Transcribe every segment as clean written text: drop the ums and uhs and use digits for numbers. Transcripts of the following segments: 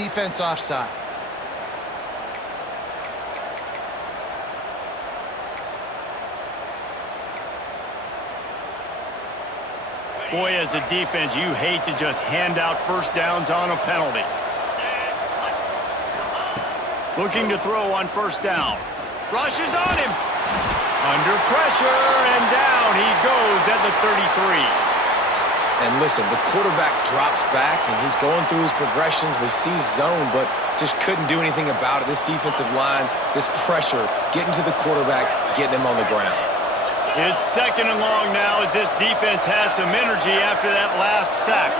defense offside. Boy, as a defense, you hate to just hand out first downs on a penalty. Looking to throw on first down. Rushes on him. Under pressure, and down he goes at the 33. And listen, the quarterback drops back, and he's going through his progressions. We see zone, but just couldn't do anything about it. This defensive line, this pressure, getting to the quarterback, getting him on the ground. It's second and long now as this defense has some energy after that last sack.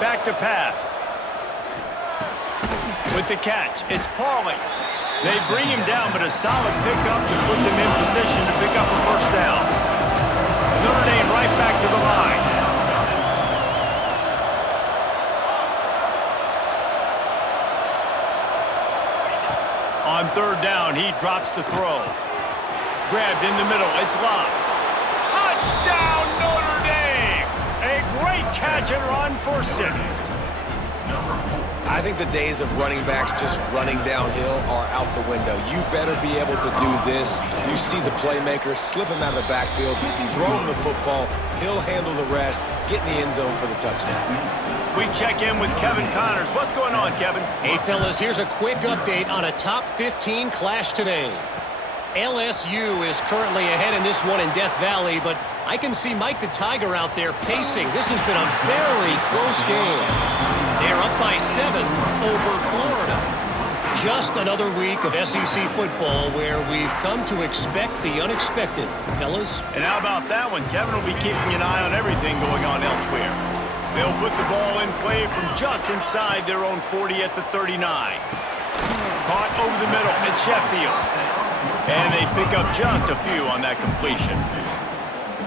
Back to pass. With the catch, it's Pauling. They bring him down, but a solid pickup to put them in position to pick up a first down. Notre Dame right back to the line. On third down, he drops to throw. Grabbed in the middle, it's Love. Touchdown, Notre Dame! A great catch and run for 6. I think the days of running backs just running downhill are out the window. You better be able to do this. You see the playmaker, slip him out of the backfield, throw him the football, he'll handle the rest, get in the end zone for the touchdown. We check in with Kevin Connors. What's going on, Kevin? Hey, fellas, here's a quick update on a top 15 clash today. LSU is currently ahead in this one in Death Valley, but I can see Mike the Tiger out there pacing. This has been a very close game. They're up by 7 over Florida. Just another week of SEC football where we've come to expect the unexpected, fellas. And how about that one? Kevin will be keeping an eye on everything going on elsewhere. They'll put the ball in play from just inside their own 40 at the 39. Caught over the middle. It's Sheffield. And they pick up just a few on that completion.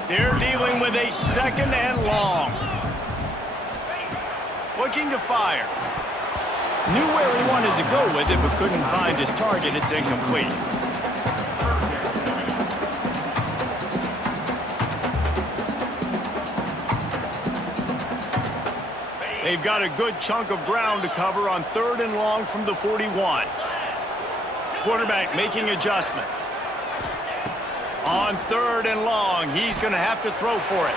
They're dealing with a second and long. Looking to fire. Knew where he wanted to go with it, but couldn't find his target. It's incomplete. They've got a good chunk of ground to cover on third and long from the 41. Quarterback making adjustments. On third and long, he's going to have to throw for it.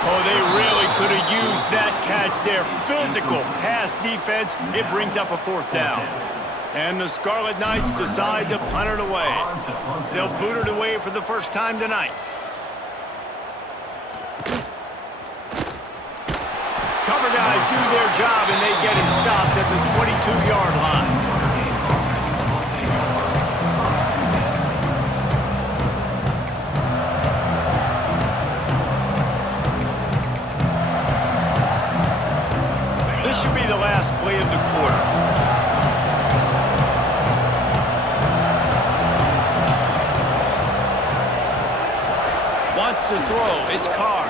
Oh, they really could have used that catch there. Physical pass defense. It brings up a fourth down. And the Scarlet Knights decide to punt it away. They'll boot it away for the first time tonight. Cover guys do their job, and they get him stopped at the 22-yard line. This should be the last play of the quarter. Wants to throw. It's Carr.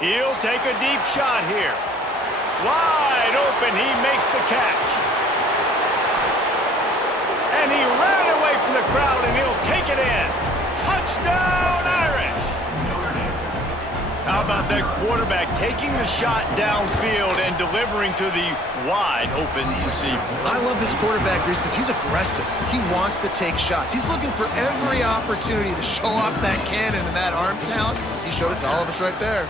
He'll take a deep shot here. Wide open. He makes the catch. And he ran away from the crowd, and he'll take it in. Touchdown, Irish! How about that quarterback taking the shot downfield and delivering to the wide open receiver? I love this quarterback, Reese, because he's aggressive. He wants to take shots. He's looking for every opportunity to show off that cannon and that arm talent. He showed it to all of us right there.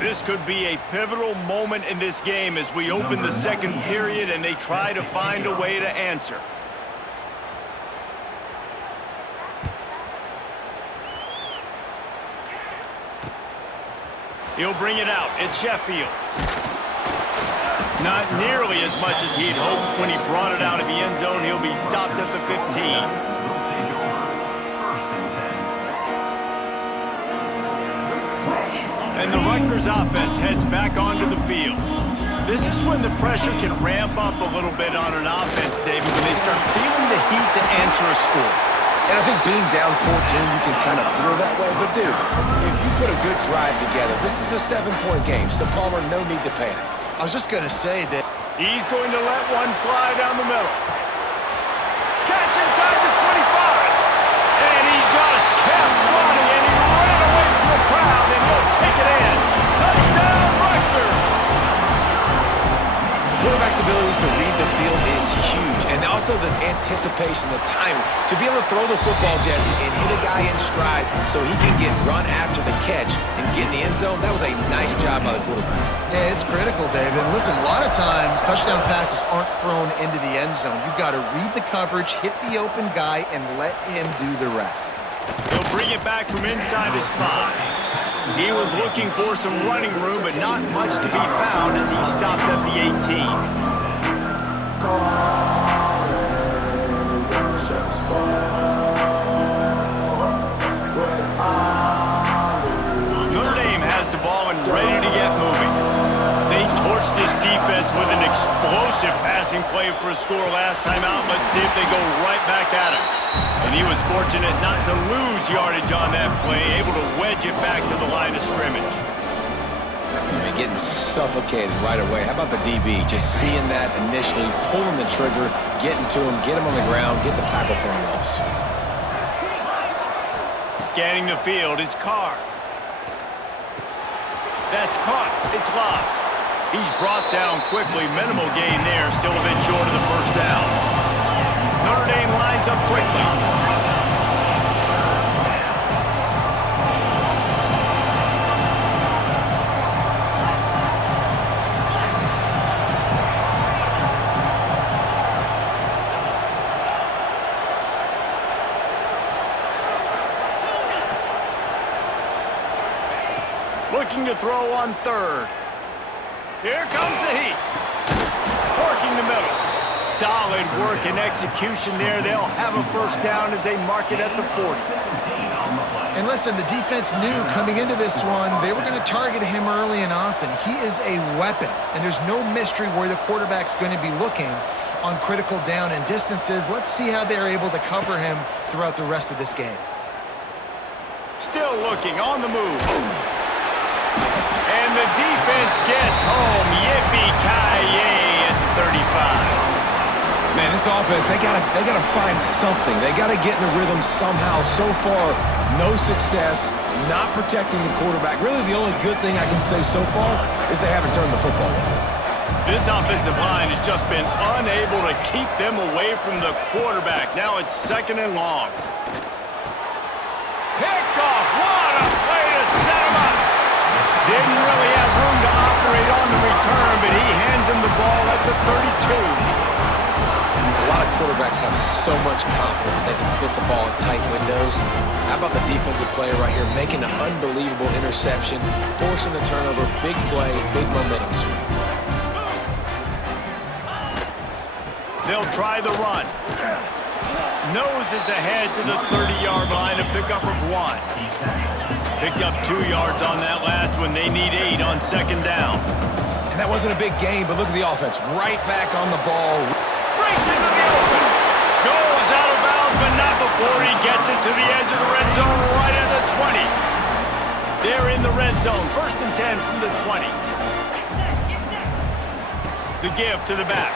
This could be a pivotal moment in this game as we open the second period and they try to find a way to answer. He'll bring it out. It's Sheffield. Not nearly as much as he'd hoped when he brought it out of the end zone. He'll be stopped at the 15. And the Rutgers offense heads back onto the field. This is when the pressure can ramp up a little bit on an offense, David, when they start feeling the heat to answer a score. And I think being down 14, you can kind of feel that way. But, dude, if you put a good drive together, this is a 7-point game, so, Palmer, no need to panic. I was just going to say that he's going to let one fly down the middle. Catch inside the 25. And he just kept running, and he ran away from the crowd, and also the anticipation, the timing. To be able to throw the football, Jesse, and hit a guy in stride so he can get run after the catch and get in the end zone, that was a nice job by the quarterback. Yeah, it's critical, David. And listen, a lot of times touchdown passes aren't thrown into the end zone. You've got to read the coverage, hit the open guy, and let him do the rest. He'll bring it back from inside his 5. He was looking for some running room, but not much to be found as he stopped at the 18. Notre Dame has the ball and ready to get moving. They torched this defense with an explosive passing play for a score last time out. Let's see if they go right back at him. And he was fortunate not to lose yardage on that play, able to wedge it back to the line of scrimmage. Getting suffocated right away. How about the DB? Just seeing that initially, pulling the trigger, getting to him, get him on the ground, get the tackle for a loss. Scanning the field, it's Carr. That's caught. It's Love. He's brought down quickly. Minimal gain there, still a bit short of the first down. Notre Dame lines up quickly. Looking to throw on third. Here comes the heat. Working the middle. Solid work and execution there. They'll have a first down as they mark it at the 40. And listen, the defense knew coming into this one, they were going to target him early and often. He is a weapon, and there's no mystery where the quarterback's going to be looking on critical down and distances. Let's see how they're able to cover him throughout the rest of this game. Still looking on the move. And the defense gets home. Yippee-ki-yay at 35. Man, this offense, they gotta find something. They gotta get in the rhythm somehow. So far, no success, not protecting the quarterback. Really, the only good thing I can say so far is they haven't turned the football over. This offensive line has just been unable to keep them away from the quarterback. Now it's 2nd and long. Picked off. What a play to set him up. Didn't really have room to operate on the return, but he hands him the ball at the 32. A lot of quarterbacks have so much confidence that they can fit the ball in tight windows. How about the defensive player right here making an unbelievable interception, forcing the turnover, big play, big momentum swing. They'll try the run. Nose is ahead to the 30-yard line, a pickup of 1. Picked up 2 yards on that last one. They need 8 on 2nd down. And that wasn't a big gain, but look at the offense. Right back on the ball. Breaks into the open. Goes out of bounds, but not before he gets it to the edge of the red zone right at the 20. They're in the red zone. 1st and 10 from the 20. The give to the back.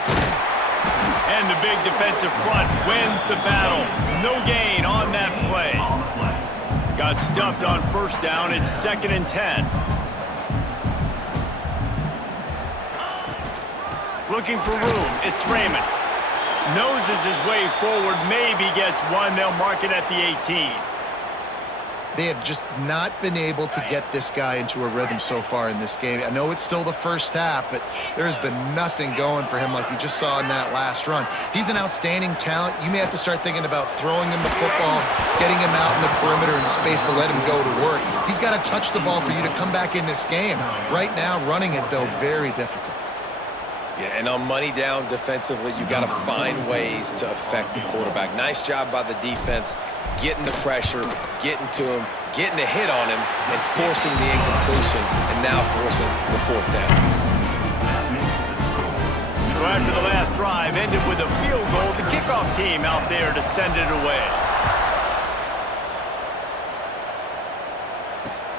And the big defensive front wins the battle. No gain on that play. Got stuffed on 1st down. It's 2nd and 10. Looking for room. It's Raymond. Noses his way forward. Maybe gets 1. They'll mark it at the 18. They have just not been able to get this guy into a rhythm so far in this game. I know it's still the first half, but there has been nothing going for him like you just saw in that last run. He's an outstanding talent. You may have to start thinking about throwing him the football, getting him out in the perimeter in space to let him go to work. He's got to touch the ball for you to come back in this game. Right now, running it, though, very difficult. Yeah, and on money down defensively, you got to find ways to affect the quarterback. Nice job by the defense, getting the pressure, getting to him, getting a hit on him, and forcing the incompletion, and now forcing the 4th down. So after the last drive ended with a field goal, the kickoff team out there to send it away.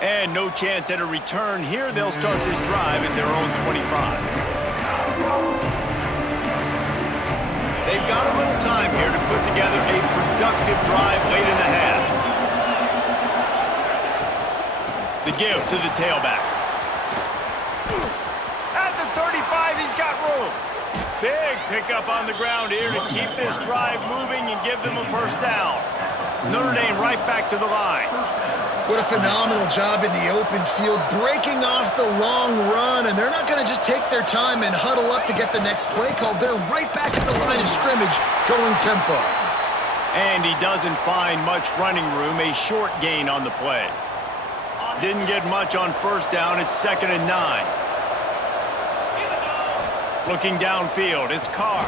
And no chance at a return here. They'll start this drive at their own 25. They've got a little time here to put together a productive drive late in the half. The give to the tailback. At the 35, he's got room. Big pickup on the ground here to keep this drive moving and give them a first down. Notre Dame right back to the line. What a phenomenal job in the open field, breaking off the long run, and they're not going to just take their time and huddle up to get the next play called. They're right back at the line of scrimmage, going tempo. And he doesn't find much running room, a short gain on the play. Didn't get much on first down, it's 2nd and 9. Looking downfield, it's Carr.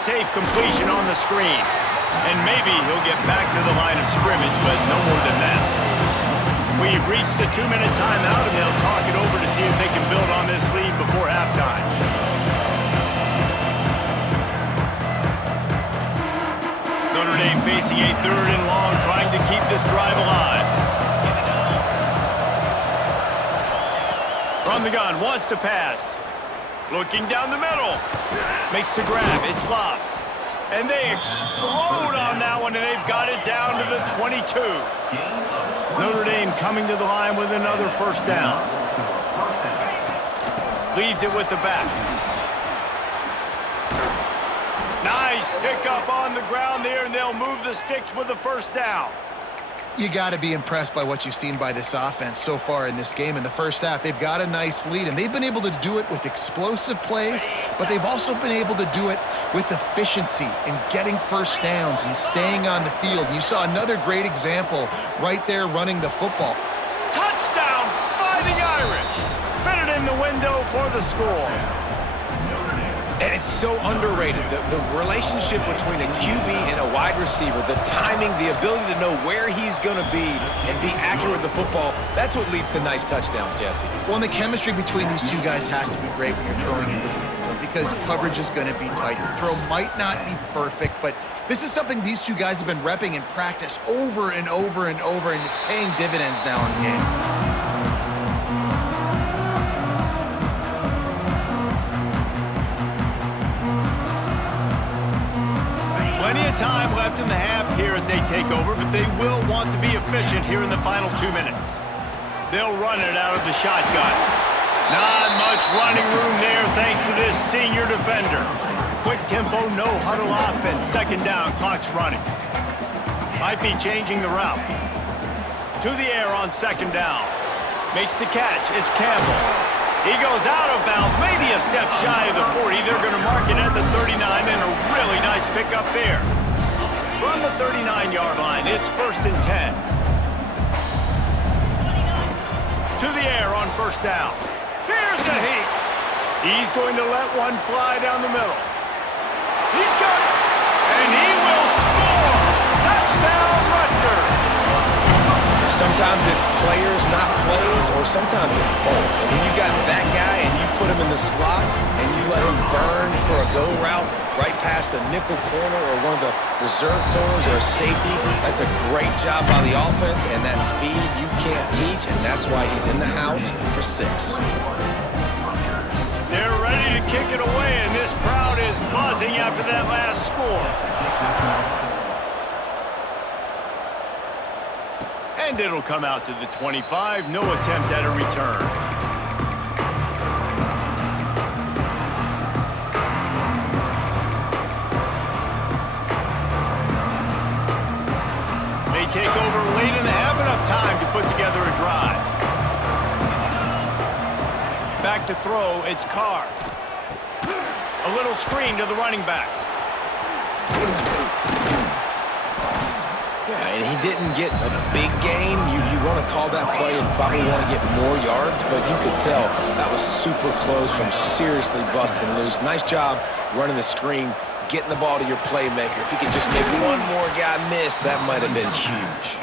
Safe completion on the screen. And maybe he'll get back to the line of scrimmage, but no more than that. We've reached the 2-minute timeout, and they'll talk it over to see if they can build on this lead before halftime. Notre Dame facing a 3rd and long, trying to keep this drive alive. From the gun, wants to pass. Looking down the middle. Makes the grab, it's Love. And they explode on that one, and they've got it down to the 22. Notre Dame coming to the line with another first down. Leaves it with the back. Nice pickup on the ground there, and they'll move the sticks with the first down. You got to be impressed by what you've seen by this offense so far in this game. In the first half, they've got a nice lead, and they've been able to do it with explosive plays, but they've also been able to do it with efficiency and getting first downs and staying on the field. And you saw another great example right there running the football. Touchdown, Fighting Irish. Fitted in the window for the score. And it's so underrated, the relationship between a QB and a wide receiver, the timing, the ability to know where he's going to be and be accurate with the football, that's what leads to nice touchdowns, Jesse. Well, and the chemistry between these two guys has to be great when you're throwing into the end zone because coverage is going to be tight. The throw might not be perfect, but this is something these two guys have been repping in practice over and over and over, and it's paying dividends now in game. Plenty of time left in the half here as they take over, but they will want to be efficient here in the final 2 minutes. They'll run it out of the shotgun. Not much running room there thanks to this senior defender. Quick tempo, no huddle offense. 2nd down, clock's running. Might be changing the route. To the air on 2nd down. Makes the catch, it's Campbell. He goes out of bounds, maybe a step shy of the 40. They're going to mark it at the 39, and a really nice pickup there. From the 39-yard line, it's 1st and 10. To the air on 1st down. Here's the heat. He's going to let one fly down the middle. He's got it, and he will score. Touchdown, Rutgers. Sometimes it's players, not plays, or sometimes it's both. And when you got that guy and you put him in the slot and you let him burn for a go route right past a nickel corner or one of the reserve corners or a safety, that's a great job by the offense, and that speed you can't teach, and that's why he's in the house for 6. They're ready to kick it away, and this crowd is buzzing after that last score. And it'll come out to the 25. No attempt at a return. They take over late and have enough time to put together a drive. Back to throw, it's Carr. A little screen to the running back. Yeah, and he didn't get a big gain. You want to call that play and probably want to get more yards, but you could tell that was super close from seriously busting loose. Nice job running the screen, getting the ball to your playmaker. If he could just make one more guy miss, that might have been huge.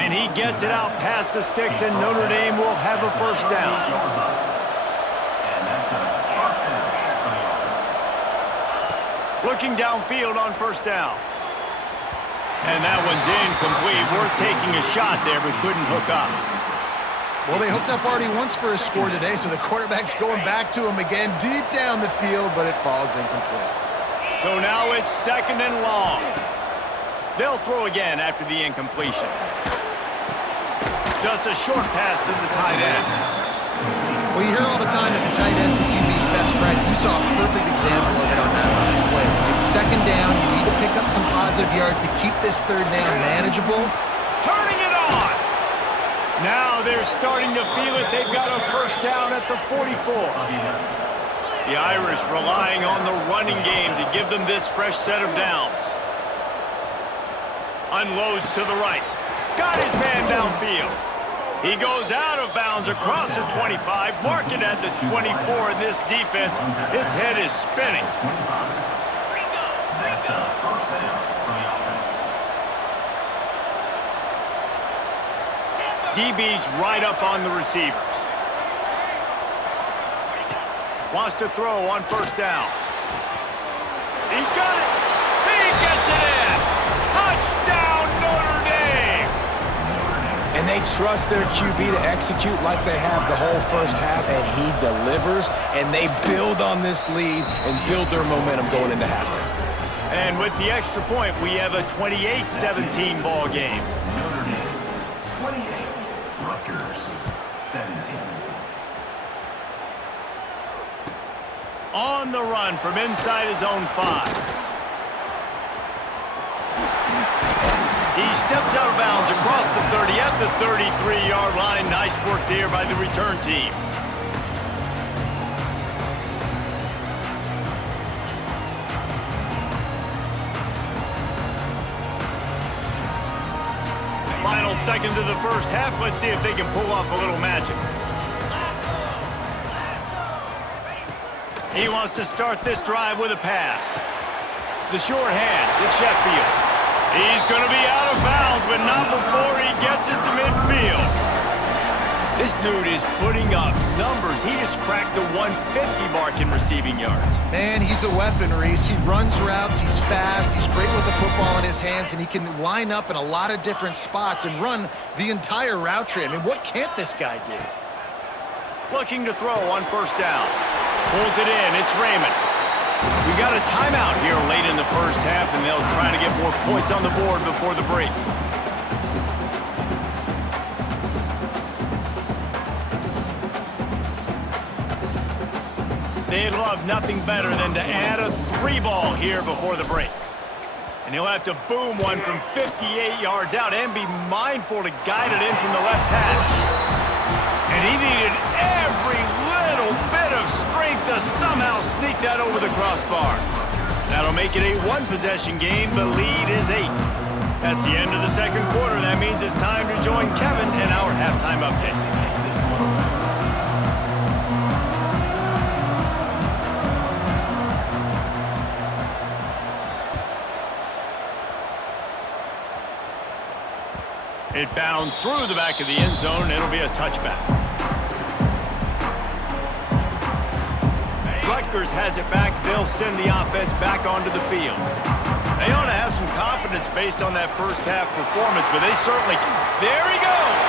And he gets it out past the sticks, and Notre Dame will have a first down. Looking downfield on 1st down. And that one's incomplete. Worth taking a shot there, but couldn't hook up. Well, they hooked up already once for a score today, so the quarterback's going back to him again deep down the field, but it falls incomplete. So now it's 2nd and long. They'll throw again after the incompletion. Just a short pass to the tight end. Well, you hear all the time that the tight end's the QB's best friend. You saw a perfect example of it on that last play. It's second down. You need to pick up some positive yards to keep this third down manageable. Turning it on. Now they're starting to feel it. They've got a first down at the 44. The Irish relying on the running game to give them this fresh set of downs. Unloads to the right. Got his man downfield. He goes out of bounds across the 25, mark it at the 24, and this defense, its head is spinning. DB's right up on the receivers. Wants to throw on first down. He's got it. He gets it in. Touchdown, Notre Dame. And they trust their QB to execute like they have the whole first half, and he delivers, and they build on this lead and build their momentum going into halftime. And with the extra point, we have a 28-17 ball game. Notre Dame 28, Rutgers 17. On the run from inside his own 5. He steps out of bounds across the 30 at the 33-yard line. Nice work there by the return team. Final seconds of the first half. Let's see if they can pull off a little magic. He wants to start this drive with a pass. The short hands, it's Sheffield. He's going to be out of bounds, but not before he gets it to midfield. This dude is putting up numbers. He just cracked the 150 mark in receiving yards. Man, he's a weapon, Reese. He runs routes, he's fast, he's great with the football in his hands, and he can line up in a lot of different spots and run the entire route tree. I mean, what can't this guy do? Looking to throw on first down. Pulls it in, it's Raymond. We got a timeout here late in the first half, and they'll try to get more points on the board before the break. They'd love nothing better than to add a 3-ball here before the break. And he'll have to boom one from 58 yards out and be mindful to guide it in from the left hash. And he needed every little bit of strength to somehow sneak that over the crossbar. That'll make it a one-possession game. The lead is 8. That's the end of the second quarter. That means it's time to join Kevin in our halftime update. It bounds through the back of the end zone. It'll be a touchback. Rutgers has it back. They'll send the offense back onto the field. They ought to have some confidence based on that first half performance, but they certainly can. There he goes.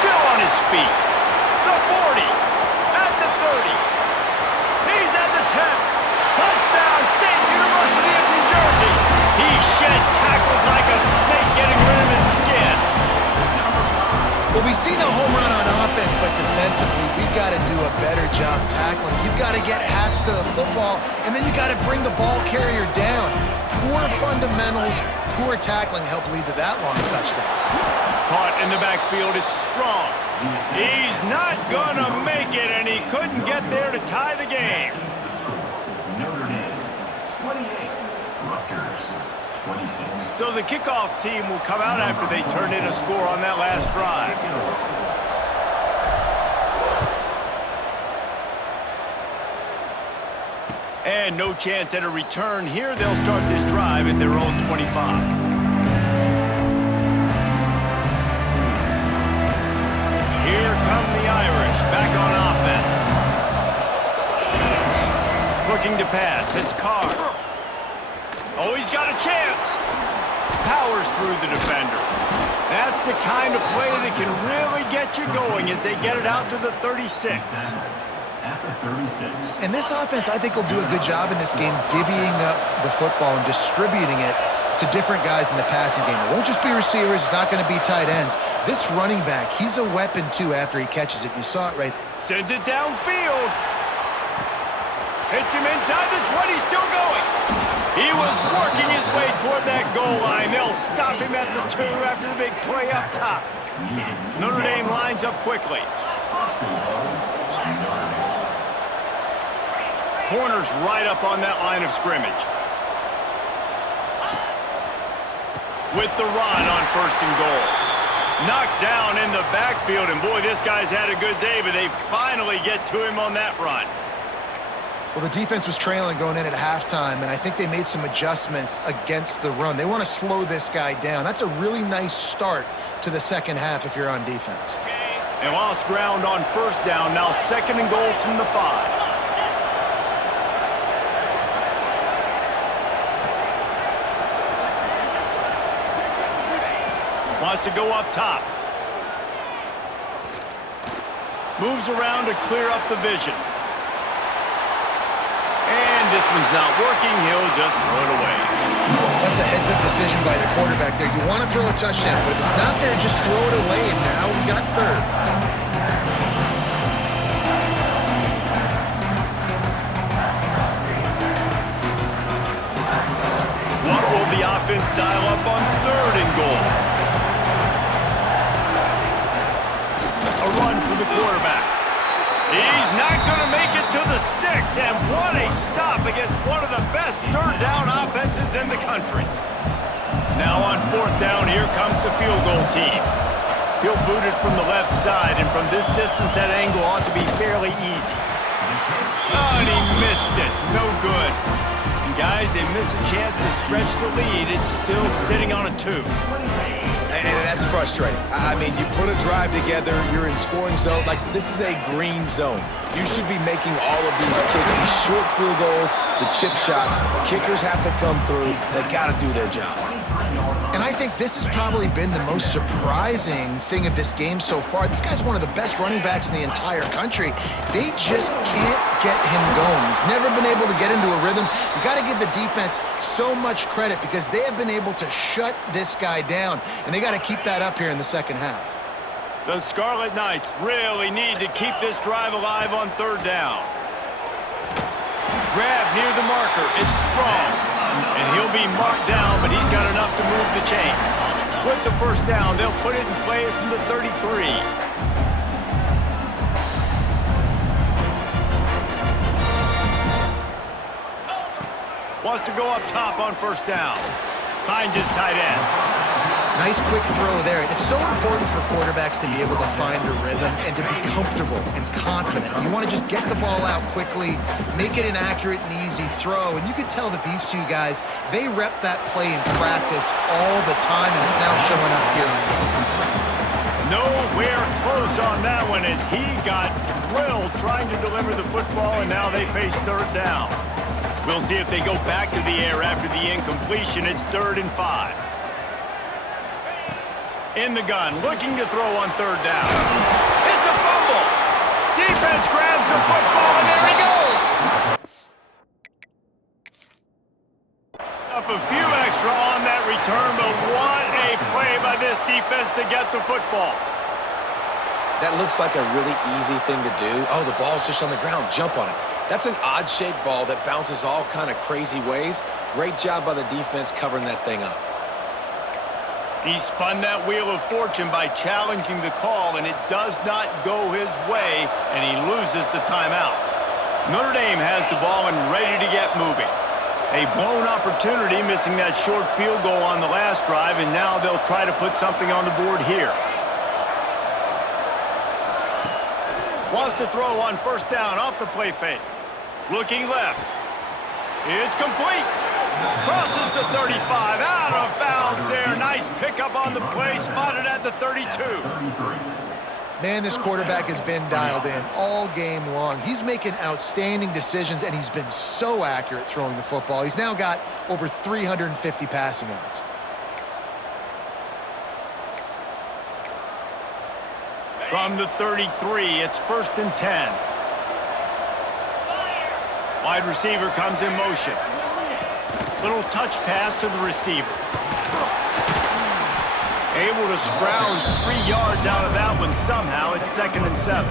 Still on his feet. The 40. At the 30. He's at the 10. Touchdown, State University of New Jersey. He shed tackles like a snake getting rid of his skin. Well, we see the home run on offense, but defensively, we've got to do a better job tackling. You've got to get hats to the football, and then you got to bring the ball carrier down. Poor fundamentals, poor tackling helped lead to that long touchdown. Caught in the backfield, it's Strong. He's not gonna make it, and he couldn't get there to tie the game. Notre Dame 28, Rutgers 26. So the kickoff team will come out after they turn in a score on that last drive. And no chance at a return here. They'll start this drive at their own 25. Here come the Irish back on offense. Looking to pass. It's Carr. Oh, he's got a chance. Powers through the defender. That's the kind of play that can really get you going as they get it out to the 36. At the 36. And this offense, I think, will do a good job in this game divvying up the football and distributing it to different guys in the passing game. It won't just be receivers. It's not going to be tight ends. This running back, he's a weapon, too, after he catches it. You saw it right. Sends it downfield. Hits him inside the 20, still going. He was working his way toward that goal line. They'll stop him at the 2 after the big play up top. Notre Dame lines up quickly. Corner's right up on that line of scrimmage. With the run on 1st and goal. Knocked down in the backfield, and boy, this guy's had a good day, but they finally get to him on that run. Well, the defense was trailing going in at halftime, and I think they made some adjustments against the run. They want to slow this guy down. That's a really nice start to the second half if you're on defense. They lost ground on 1st down, now 2nd and goal from the 5. Wants to go up top. Moves around to clear up the vision. And this one's not working. He'll just throw it away. That's a heads-up decision by the quarterback there. You want to throw a touchdown, but if it's not there, just throw it away, and now we got 3rd. What will the offense dial up on 3rd and goal? A run for the quarterback. He's not going to make it to the sticks, and what a stop against one of the best 3rd down offenses in the country. Now on 4th down, here comes the field goal team. He'll boot it from the left side, and from this distance, that angle ought to be fairly easy. Oh, and he missed it. No good. And guys, they miss a chance to stretch the lead. It's still sitting on a 2. And that's frustrating. I mean, you put a drive together, you're in scoring zone. Like, this is a green zone. You should be making all of these kicks, these short field goals, the chip shots. Kickers have to come through. They got to do their job. And I think this has probably been the most surprising thing of this game so far. This guy's one of the best running backs in the entire country. They just can't get him going. He's never been able to get into a rhythm. You got to give the defense so much credit because they have been able to shut this guy down, and they got to keep that up here in the second half. The Scarlet Knights really need to keep this drive alive on 3rd down. Grab near the marker. It's strong. And he'll be marked down, but he's got enough to move the chains. With the 1st down, they'll put it and play it from the 33. Wants to go up top on 1st down. Finds his tight end. Nice quick throw there. It's so important for quarterbacks to be able to find a rhythm and to be comfortable and confident. You want to just get the ball out quickly, make it an accurate and easy throw. And you can tell that these 2 guys, they rep that play in practice all the time, and it's now showing up here on game. Nowhere close on that one as he got drilled trying to deliver the football, and now they face 3rd down. We'll see if they go back to the air after the incompletion. It's 3rd and 5. In the gun, looking to throw on 3rd down. It's a fumble. Defense grabs the football, and there he goes. Up a few extra on that return, but what a play by this defense to get the football. That looks like a really easy thing to do. Oh, the ball's just on the ground. Jump on it. That's an odd-shaped ball that bounces all kind of crazy ways. Great job by the defense covering that thing up. He spun that wheel of fortune by challenging the call, and it does not go his way, and he loses the timeout. Notre Dame has the ball and ready to get moving. A blown opportunity, missing that short field goal on the last drive, and now they'll try to put something on the board here. Wants to throw on 1st down off the play fake. Looking left. It's complete. Crosses the 35, out of bounds there. Nice pickup on the play, spotted at the 32. Man, this quarterback has been dialed in all game long. He's making outstanding decisions, and he's been so accurate throwing the football. He's now got over 350 passing yards. From the 33, it's 1st and 10. Wide receiver comes in motion. Little touch pass to the receiver. Able to scrounge 3 yards out of that one somehow. It's 2nd and 7.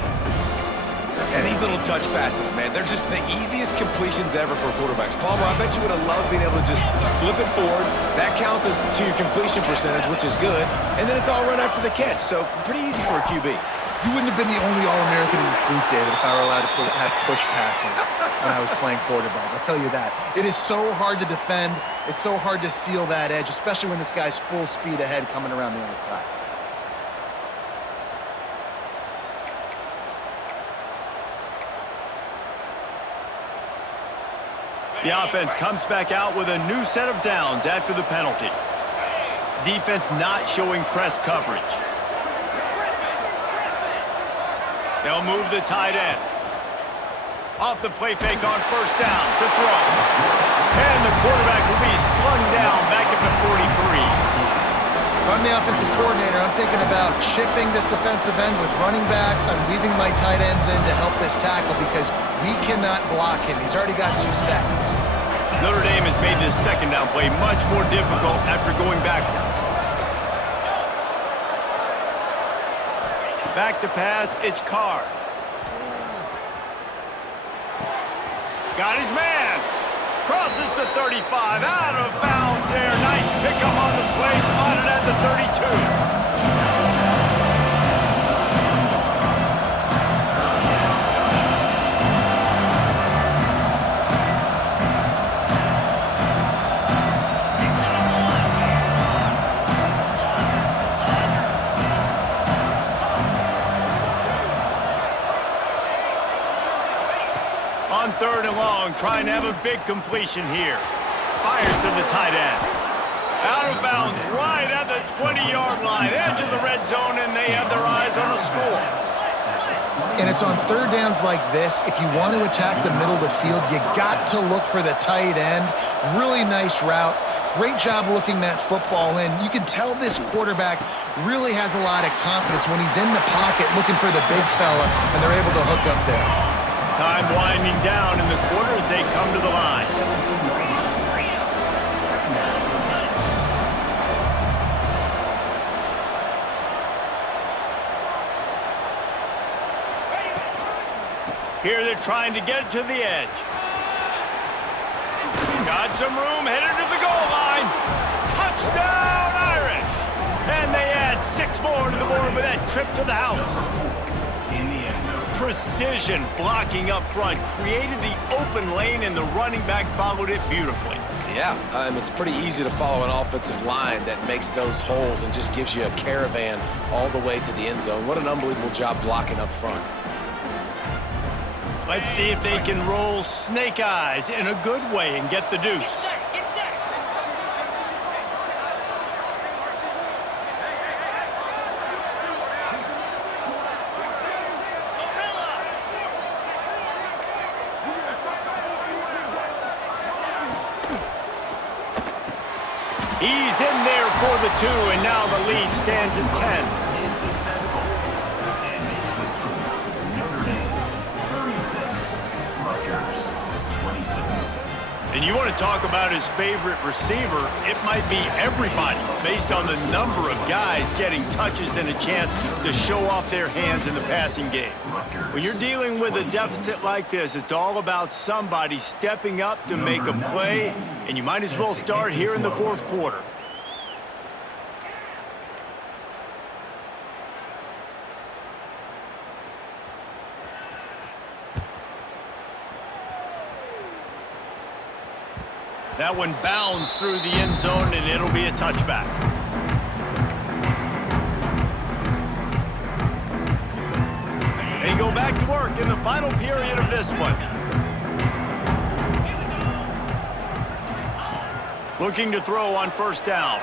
And these little touch passes, man, they're just the easiest completions ever for quarterbacks. Palmer, I bet you would have loved being able to just flip it forward. That counts as to your completion percentage, which is good. And then it's all run after the catch, so pretty easy for a QB. You wouldn't have been the only All-American in this booth, David, if I were allowed to have push passes when I was playing quarterback. I'll tell you that. It is so hard to defend. It's so hard to seal that edge, especially when this guy's full speed ahead coming around the outside. The offense comes back out with a new set of downs after the penalty. Defense not showing press coverage. They'll move the tight end. Off the play fake on first down to throw. And the quarterback will be slung down back at the 43. If I'm the offensive coordinator, I'm thinking about chipping this defensive end with running backs. I'm leaving my tight ends in to help this tackle because we cannot block him. He's already got 2 seconds. Notre Dame has made this second down play much more difficult after going backwards. Back to pass, it's Carr. Got his man. Crosses the 35, out of bounds there. Nice pickup on the play, spotted at the 32. On third and long, trying to have a big completion here. Fires to the tight end. Out of bounds, right at the 20-yard line, edge of the red zone, and they have their eyes on a score. And it's on third downs like this. If you want to attack the middle of the field, you got to look for the tight end. Really nice route. Great job looking that football in. You can tell this quarterback really has a lot of confidence when he's in the pocket looking for the big fella, and they're able to hook up there. Time winding down in the quarter as they come to the line. Here they're trying to get to the edge. Got some room, headed to the goal line. Touchdown, Irish! And they add 6 more to the board with that trip to the house. Precision blocking up front, created the open lane, and the running back followed it beautifully. Yeah, it's pretty easy to follow an offensive line that makes those holes and just gives you a caravan all the way to the end zone. What an unbelievable job blocking up front. Let's see if they can roll snake eyes in a good way and get the deuce. He's in there for the 2, and now the lead stands at 10. And you want to talk about his favorite receiver, it might be everybody based on the number of guys getting touches and a chance to show off their hands in the passing game. When you're dealing with a deficit like this, it's all about somebody stepping up to make a play, and you might as well start here in the 4th quarter. That one bounds through the end zone, and it'll be a touchback. They go back to work in the final period of this one. Looking to throw on first down.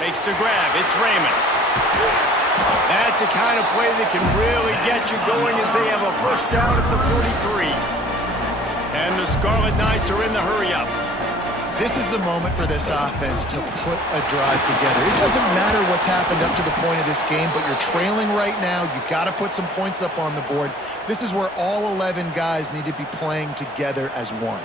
Makes the grab. It's Raymond. That's the kind of play that can really get you going as they have a first down at the 43. And the Scarlet Knights are in the hurry-up. This is the moment for this offense to put a drive together. It doesn't matter what's happened up to the point of this game, but you're trailing right now. You've got to put some points up on the board. This is where all 11 guys need to be playing together as one.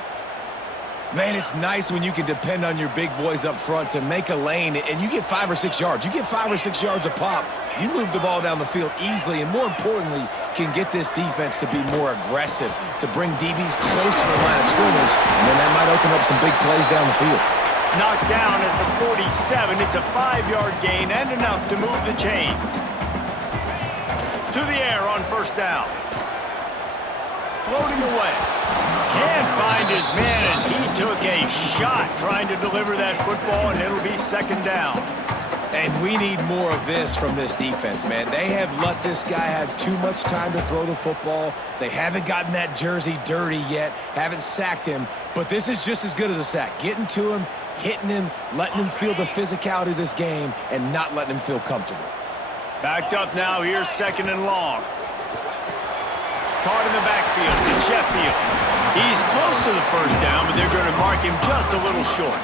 Man, it's nice when you can depend on your big boys up front to make a lane, and you get 5 or 6 yards. You get 5 or 6 yards a pop. You move the ball down the field easily, and more importantly, can get this defense to be more aggressive, to bring DBs close to the line of scrimmage, and then that might open up some big plays down the field. Knocked down at the 47. It's a 5-yard gain and enough to move the chains. To the air on first down. Floating away. Can't find his man as he took a shot trying to deliver that football, and it'll be second down. And we need more of this from this defense, man. They have let this guy have too much time to throw the football. They haven't gotten that jersey dirty yet, haven't sacked him, but this is just as good as a sack. Getting to him, hitting him, letting him feel the physicality of this game, and not letting him feel comfortable. Backed up now, here's second and long. Caught in the backfield to Sheffield. He's close to the first down, but they're going to mark him just a little short.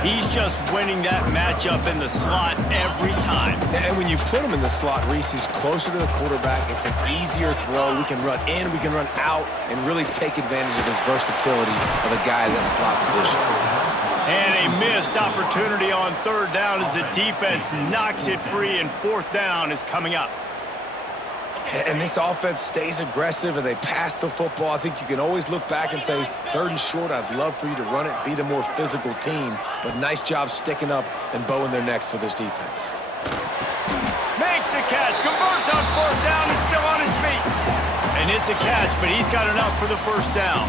He's just winning that matchup in the slot every time. And when you put him in the slot, Reese, he's closer to the quarterback. It's an easier throw. We can run in, we can run out, and really take advantage of his versatility of the guy in that slot position. And a missed opportunity on third down as the defense knocks it free, and fourth down is coming up. And this offense stays aggressive and they pass the football. I think you can always look back and say, third and short, I'd love for you to run it, be the more physical team. But nice job sticking up and bowing their necks for this defense. Makes a catch, converts on fourth down, is still on his feet. And it's a catch, but he's got enough for the first down.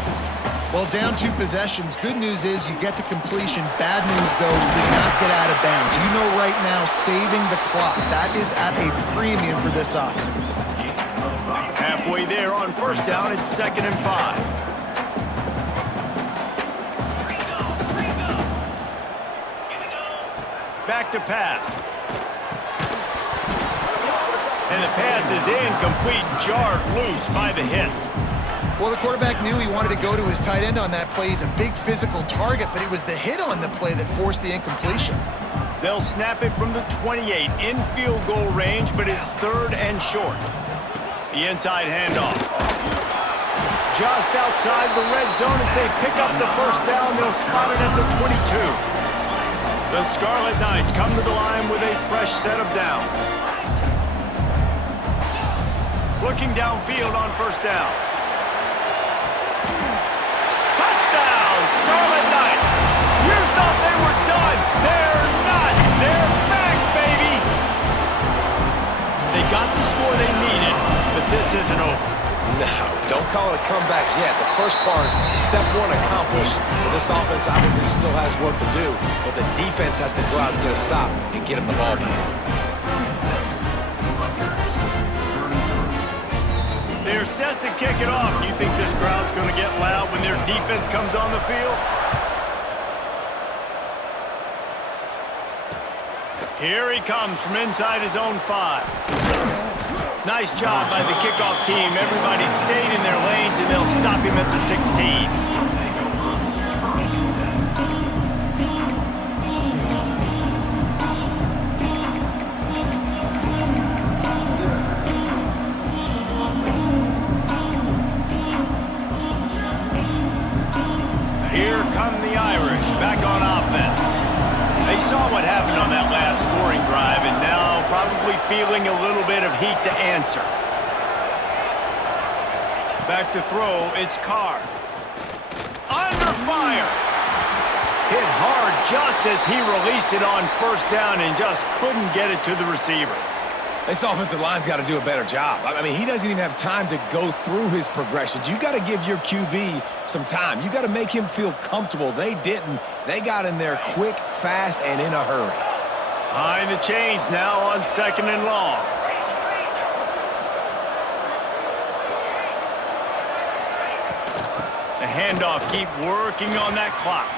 Well, down 2 possessions. Good news is you get the completion. Bad news, though, did not get out of bounds. You know right now, saving the clock. That is at a premium for this offense. Halfway there on first down, it's second and 5. Back to pass. And the pass is incomplete, jarred loose by the hit. Well, the quarterback knew he wanted to go to his tight end on that play. He's a big physical target, but it was the hit on the play that forced the incompletion. They'll snap it from the 28 in field goal range, but it's third and short. The inside handoff. Just outside the red zone as they pick up the first down. They'll spot it at the 22. The Scarlet Knights come to the line with a fresh set of downs. Looking downfield on first down. Touchdown, Scarlet Knights! You thought they were done. They're not. They're back, baby! They got the score they needed, but this isn't over. No, don't call it a comeback yet. The first part, step 1 accomplished. But this offense obviously still has work to do, but the defense has to go out and get a stop and get him the ball back. They're set to kick it off. You think this crowd's going to get loud when their defense comes on the field? Here he comes from inside his own 5. Nice job by the kickoff team. Everybody stayed in their lanes, and they'll stop him at the 16. Here come the Irish, back on offense. They saw what happened on that last scoring drive, and now probably feeling a little bit of heat to answer. Back to throw, it's Carr. Under fire! Hit hard just as he released it on first down and just couldn't get it to the receiver. This offensive line's got to do a better job. I mean, he doesn't even have time to go through his progressions. You got to give your QB some time. You got to make him feel comfortable. They didn't. They got in there quick, fast, and in a hurry. Behind the chains now on second and long. The handoff, keep working on that clock.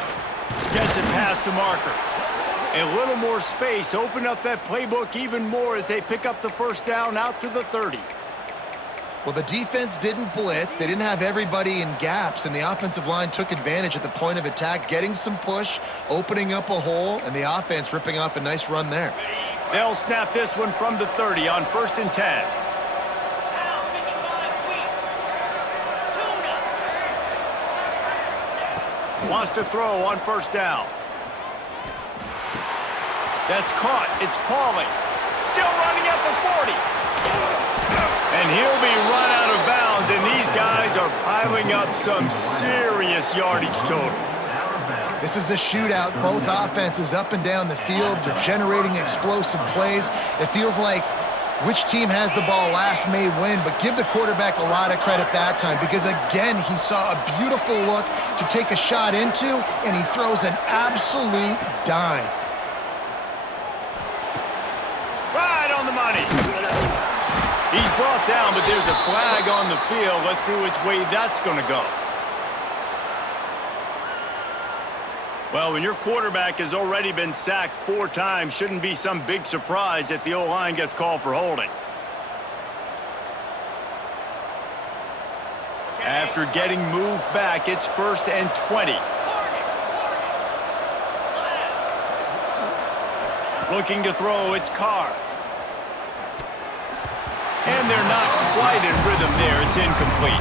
Gets it past the marker. A little more space, open up that playbook even more as they pick up the first down out to the 30. Well, the defense didn't blitz. They didn't have everybody in gaps, and the offensive line took advantage at the point of attack, getting some push, opening up a hole, and the offense ripping off a nice run there. They'll snap this one from the 30 on 1st and 10. Wants to throw on first down. That's caught. It's Pauly. Still running at the 40. And he'll be run out of bounds, and these guys are piling up some serious yardage totals. This is a shootout. Both offenses up and down the field. They're generating explosive plays. It feels like which team has the ball last may win, but give the quarterback a lot of credit that time because, again, he saw a beautiful look to take a shot into, and he throws an absolute dime. Right on the money. He's brought down, but there's a flag on the field. Let's see which way that's going to go. Well, when your quarterback has already been sacked 4 times, shouldn't be some big surprise if the O-line gets called for holding. After getting moved back, it's 1st and 20. Looking to throw, it's Carr. And they're not quite in rhythm there. It's incomplete.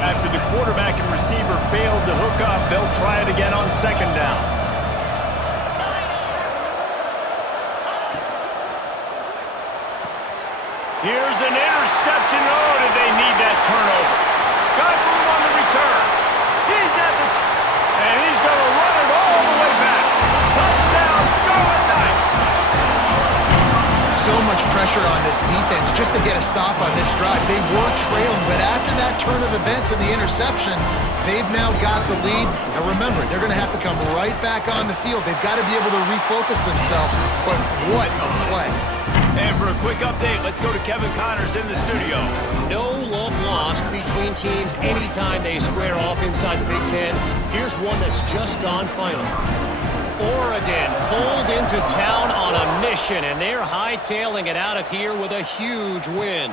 After the quarterback and receiver failed to hook up, they'll try it again on 2nd down. Here's an interception. Oh, did they need that turnover? Got room on the return. He's at the and he's going to run it all the way back. Touchdown, Scarlet Knights. So much pressure on this defense just to get a stop on this drive. They were trailing, but after that turn of events and the interception, they've now got the lead. And remember, they're going to have to come right back on the field. They've got to be able to refocus themselves, but what a play. And for a quick update, let's go to Kevin Connors in the studio. No love lost between teams anytime they square off inside the Big Ten. Here's one that's just gone final. Oregon pulled into town on a mission, and they're hightailing it out of here with a huge win.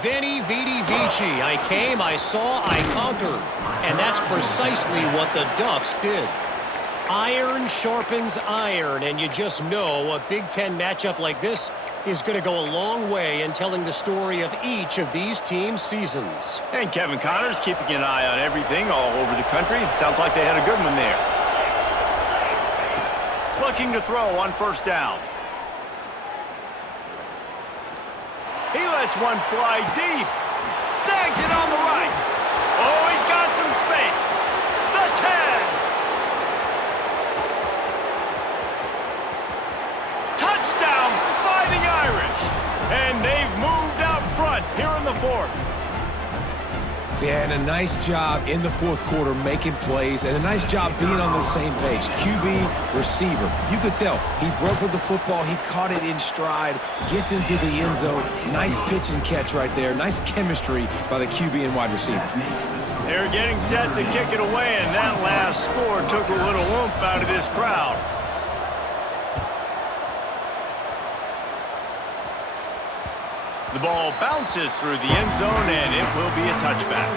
Veni, Vidi, Vici. I came, I saw, I conquered. And that's precisely what the Ducks did. Iron sharpens iron, and you just know a Big Ten matchup like this is going to go a long way in telling the story of each of these teams' seasons. And Kevin Connors keeping an eye on everything all over the country. Sounds like they had a good one there. Looking to throw on 1st down. He lets one fly deep. Snags it on the right. Oh, he's got some space. The 10. Touchdown, Fighting Irish. And they've moved out front here in the 4th. Yeah, and a nice job in the 4th quarter making plays, and a nice job being on the same page. QB, receiver. You could tell he broke with the football. He caught it in stride, gets into the end zone. Nice pitch and catch right there. Nice chemistry by the QB and wide receiver. They're getting set to kick it away, and that last score took a little oomph out of this crowd. The ball bounces through the end zone, and it will be a touchback.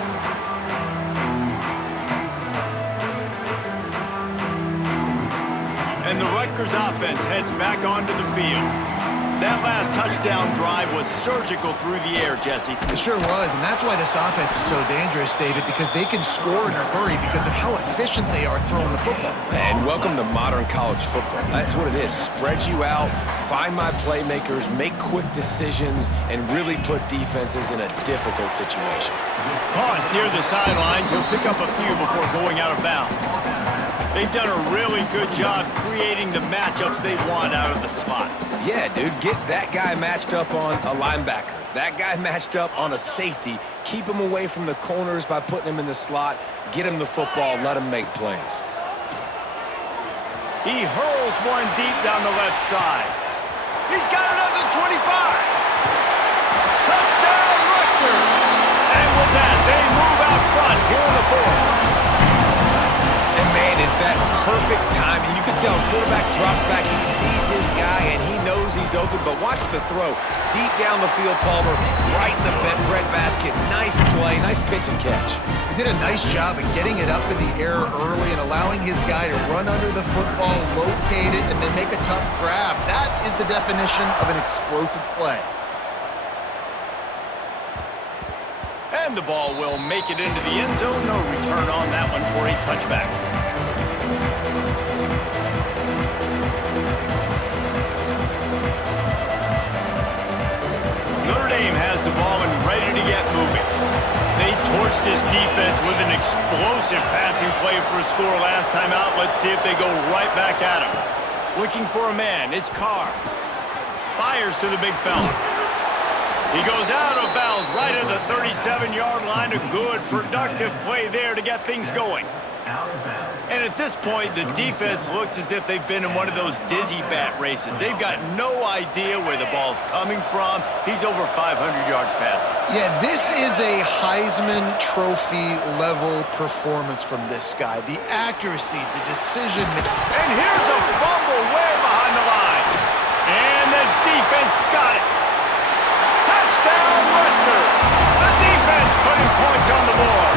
And the Rutgers offense heads back onto the field. That last touchdown drive was surgical through the air, Jesse. It sure was, and that's why this offense is so dangerous, David, because they can score in a hurry because of how efficient they are throwing the football. And welcome to modern college football. That's what it is. Spread you out, find my playmakers, make quick decisions, and really put defenses in a difficult situation. Caught near the sidelines. He'll pick up a few before going out of bounds. They've done a really good job creating the matchups they want out of the slot. Yeah, dude, get that guy matched up on a linebacker. That guy matched up on a safety. Keep him away from the corners by putting him in the slot. Get him the football, let him make plays. He hurls one deep down the left side. He's got another 25. Touchdown, Rutgers. And with that, they move out front here in the 4th. And man, is that perfect timing. You can tell quarterback drops back. He sees his guy, and he knows he's he's open, but watch the throw. Deep down the field, Palmer, right in the breadbasket. Nice play, nice pitch and catch. He did a nice job of getting it up in the air early and allowing his guy to run under the football, locate it, and then make a tough grab. That is the definition of an explosive play. And the ball will make it into the end zone. No return on that one for a touchback. Notre Dame has the ball and ready to get moving. They torched this defense with an explosive passing play for a score last time out. Let's see if they go right back at him. Looking for a man. It's Carr. Fires to the big fella. He goes out of bounds right at the 37-yard line. A good, productive play there to get things going. And at this point, the defense looks as if they've been in one of those dizzy bat races. They've got no idea where the ball's coming from. He's over 500 yards passing. Yeah, this is a Heisman Trophy level performance from this guy. The accuracy, the decision. And here's a fumble way behind the line. And the defense got it. Touchdown, Rutgers. The defense putting points on the board.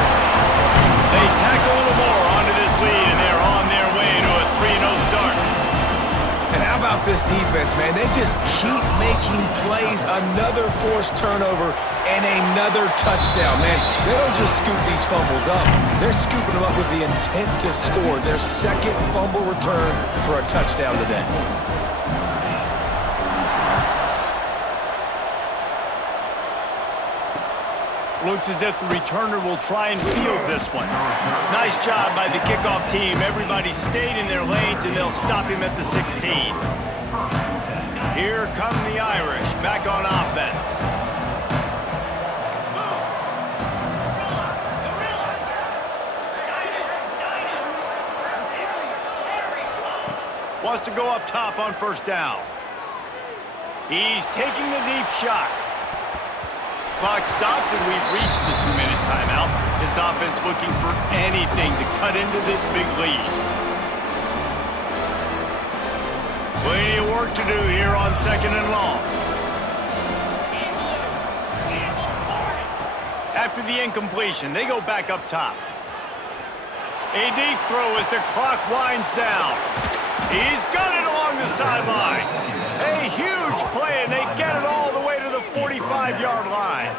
They tack a little more onto this lead, and they're on their way to a 3-0 start. And how about this defense, man? They just keep making plays. Another forced turnover and another touchdown, man. They don't just scoop these fumbles up. They're scooping them up with the intent to score. Their second fumble return for a touchdown today. Looks as if the returner will try and field this one. Nice job by the kickoff team. Everybody stayed in their lanes, and they'll stop him at the 16. Here come the Irish back on offense. Wants to go up top on first down. He's taking the deep shot. Clock stops, and we've reached the 2-minute timeout. This offense looking for anything to cut into this big lead. Plenty of work to do here on 2nd and long. After the incompletion, they go back up top. A deep throw as the clock winds down. He's got it along the sideline. A huge play, and they get it all the way to the 45-yard line.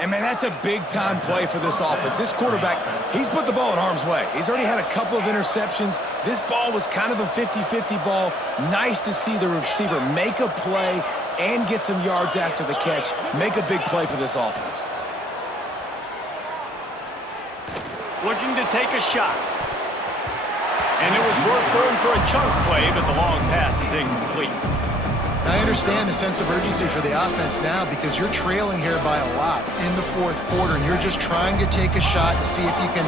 And, man, that's a big-time play for this offense. This quarterback, he's put the ball in harm's way. He's already had a couple of interceptions. This ball was kind of a 50-50 ball. Nice to see the receiver make a play and get some yards after the catch. Make a big play for this offense. Looking to take a shot. And it was worth going for a chunk play, but the long pass is incomplete. I understand the sense of urgency for the offense now because you're trailing here by a lot in the fourth quarter, and you're just trying to take a shot to see if you can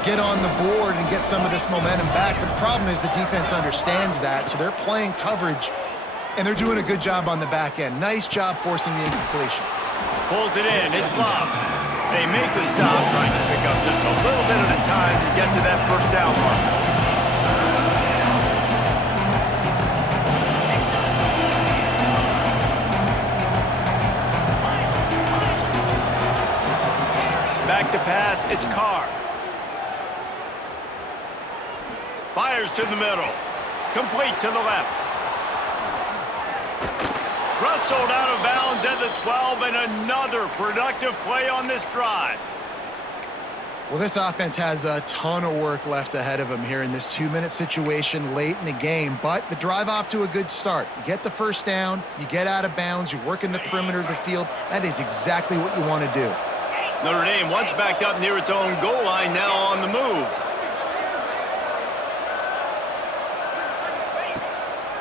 get on the board and get some of this momentum back. But the problem is the defense understands that, so they're playing coverage, and they're doing a good job on the back end. Nice job forcing the incompletion. Pulls it in. It's Bob. They make the stop, trying to pick up just a little bit at a time to get to that first down marker. Back to pass, it's Carr. Fires to the middle. Complete to the left. Rustled out of bounds at the 12, and another productive play on this drive. Well, this offense has a ton of work left ahead of them here in this 2-minute situation late in the game, but the drive off to a good start. You get the first down, you get out of bounds, you work in the perimeter of the field. That is exactly what you want to do. Notre Dame once backed up near its own goal line, now on the move.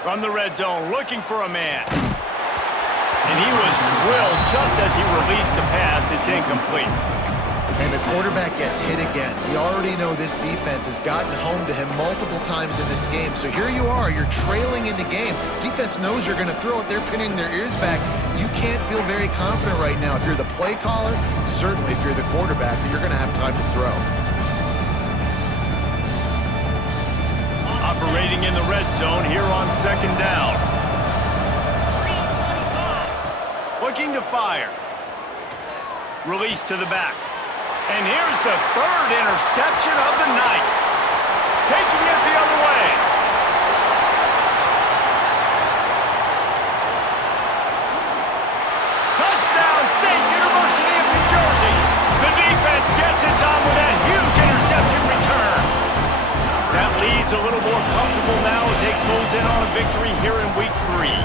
From the red zone, looking for a man. And he was drilled just as he released the pass. It's incomplete. And the quarterback gets hit again. We already know this defense has gotten home to him multiple times in this game. So here you are, you're trailing in the game. Defense knows you're going to throw it. They're pinning their ears back. You can't feel very confident right now. If you're the play caller, certainly if you're the quarterback, that you're going to have time to throw. Operating in the red zone here on 2nd down. looking to fire. Release to the back. And here's the third interception of the night. Taking it the other way. Touchdown, State University of New Jersey. The defense gets it done with a huge interception return. That lead's a little more comfortable now as they close in on a victory here in week 3.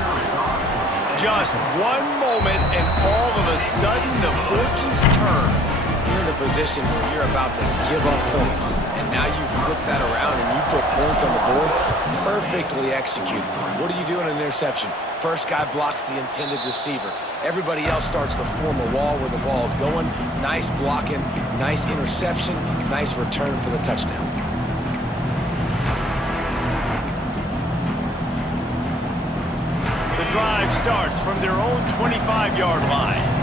Just one moment and all of a sudden the fortunes turn. You're in a position where you're about to give up points, and now you flip that around and you put points on the board. Perfectly executed. What do you do in an interception? First guy blocks the intended receiver. Everybody else starts to form a wall where the ball's going. Nice blocking, nice interception, nice return for the touchdown. The drive starts from their own 25-yard line.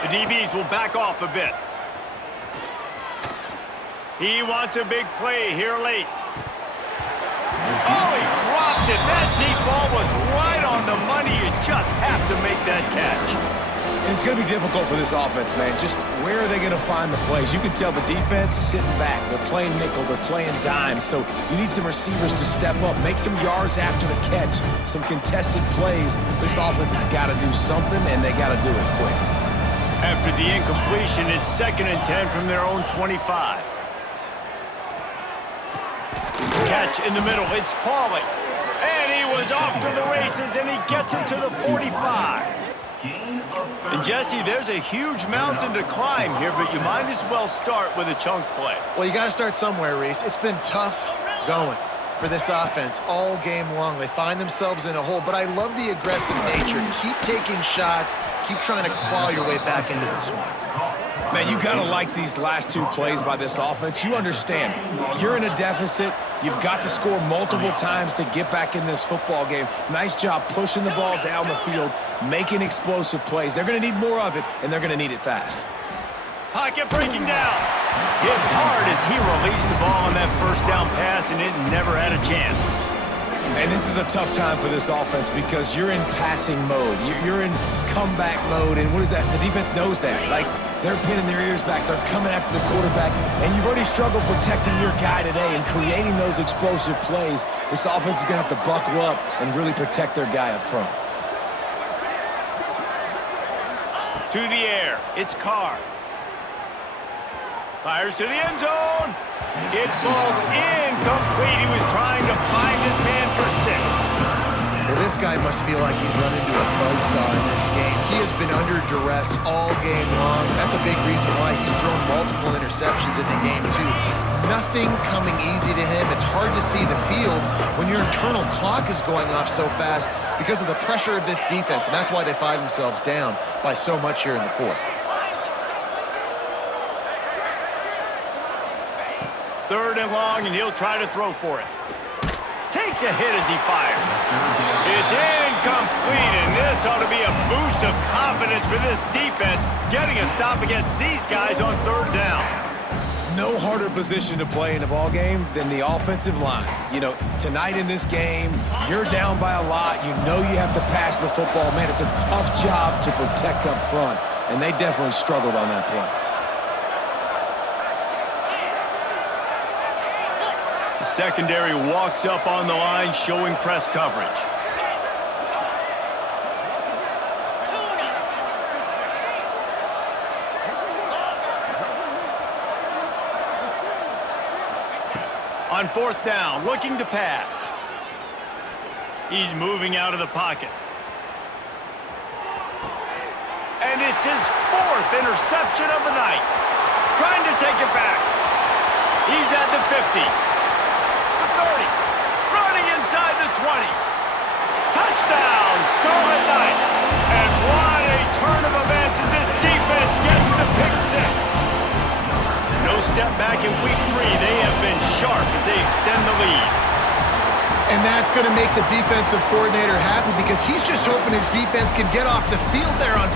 The DBs will back off a bit. He wants a big play here late. Oh, he dropped it. That deep ball was right on the money. You just have to make that catch. And it's going to be difficult for this offense, man. Just where are they going to find the plays? You can tell the defense sitting back. They're playing nickel. They're playing dime. So you need some receivers to step up, make some yards after the catch, some contested plays. This offense has got to do something, and they got to do it quick. After the incompletion, it's 2nd and 10 from their own 25. Catch in the middle. It's Pauly. And he was off to the races, and he gets it to the 45. And, Jesse, there's a huge mountain to climb here, but you might as well start with a chunk play. Well, you got to start somewhere, Reese. It's been tough going for this offense all game long. They find themselves in a hole, but I love the aggressive nature. Keep taking shots. Keep trying to claw your way back into this one. Man, you got to like these last 2 plays by this offense. You understand, you're in a deficit. You've got to score multiple times to get back in this football game. Nice job pushing the ball down the field, making explosive plays. They're going to need more of it, and they're going to need it fast. Pocket breaking down. Hit hard as he released the ball on that first down pass, and it never had a chance. And this is a tough time for this offense because you're in passing mode. You're in comeback mode, and what is that? The defense knows that. Like, they're pinning their ears back. They're coming after the quarterback, and you've already struggled protecting your guy today and creating those explosive plays. This offense is going to have to buckle up and really protect their guy up front. To the air, it's Carr. Fires to the end zone. It falls incomplete. He was trying to find his man for 6. Well, this guy must feel like he's run into a buzzsaw in this game. He has been under duress all game long. That's a big reason why he's thrown multiple interceptions in the game, too. Nothing coming easy to him. It's hard to see the field when your internal clock is going off so fast because of the pressure of this defense, and that's why they find themselves down by so much here in the 4th. 3rd and long, and he'll try to throw for it. Takes a hit as he fires. It's incomplete, and this ought to be a boost of confidence for this defense, getting a stop against these guys on 3rd down. No harder position to play in a ball game than the offensive line. You know, tonight in this game, you're down by a lot. You know you have to pass the football. Man, it's a tough job to protect up front, and they definitely struggled on that play. Secondary walks up on the line, showing press coverage. On 4th down, looking to pass. He's moving out of the pocket. And it's his 4th interception of the night. Trying to take it back. He's at the 50. 30, running inside the 20. Touchdown, Scarlet Knights. And what a turn of events as this defense gets the pick 6. No step back in week 3. They have been sharp as they extend the lead. And that's going to make the defensive coordinator happy because he's just hoping his defense can get off the field there on